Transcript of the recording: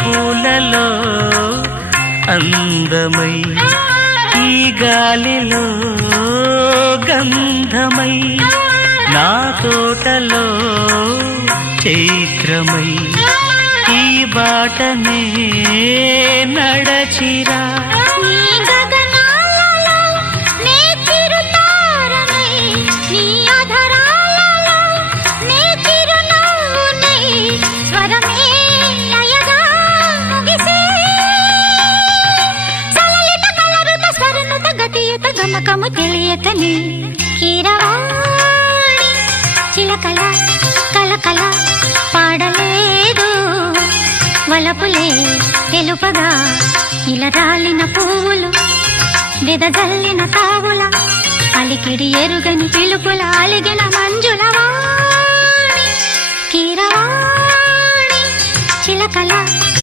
పూలలో అందమై ఈ గాలిలో గంధమై నా తోటలో చైత్రమై ఈ బాటనే నడచిరా గమకము తెలియకని కీరవాణి చిలకల కలకల పాడలేదు వలపులే తెలుపగా ఇలా రాలిన పువ్వులు వెదజల్లిన తావుల అలికిడి ఎరుగని పిలుపుల అలిగిన మంజుల వాణి కీరవాణి చిలకల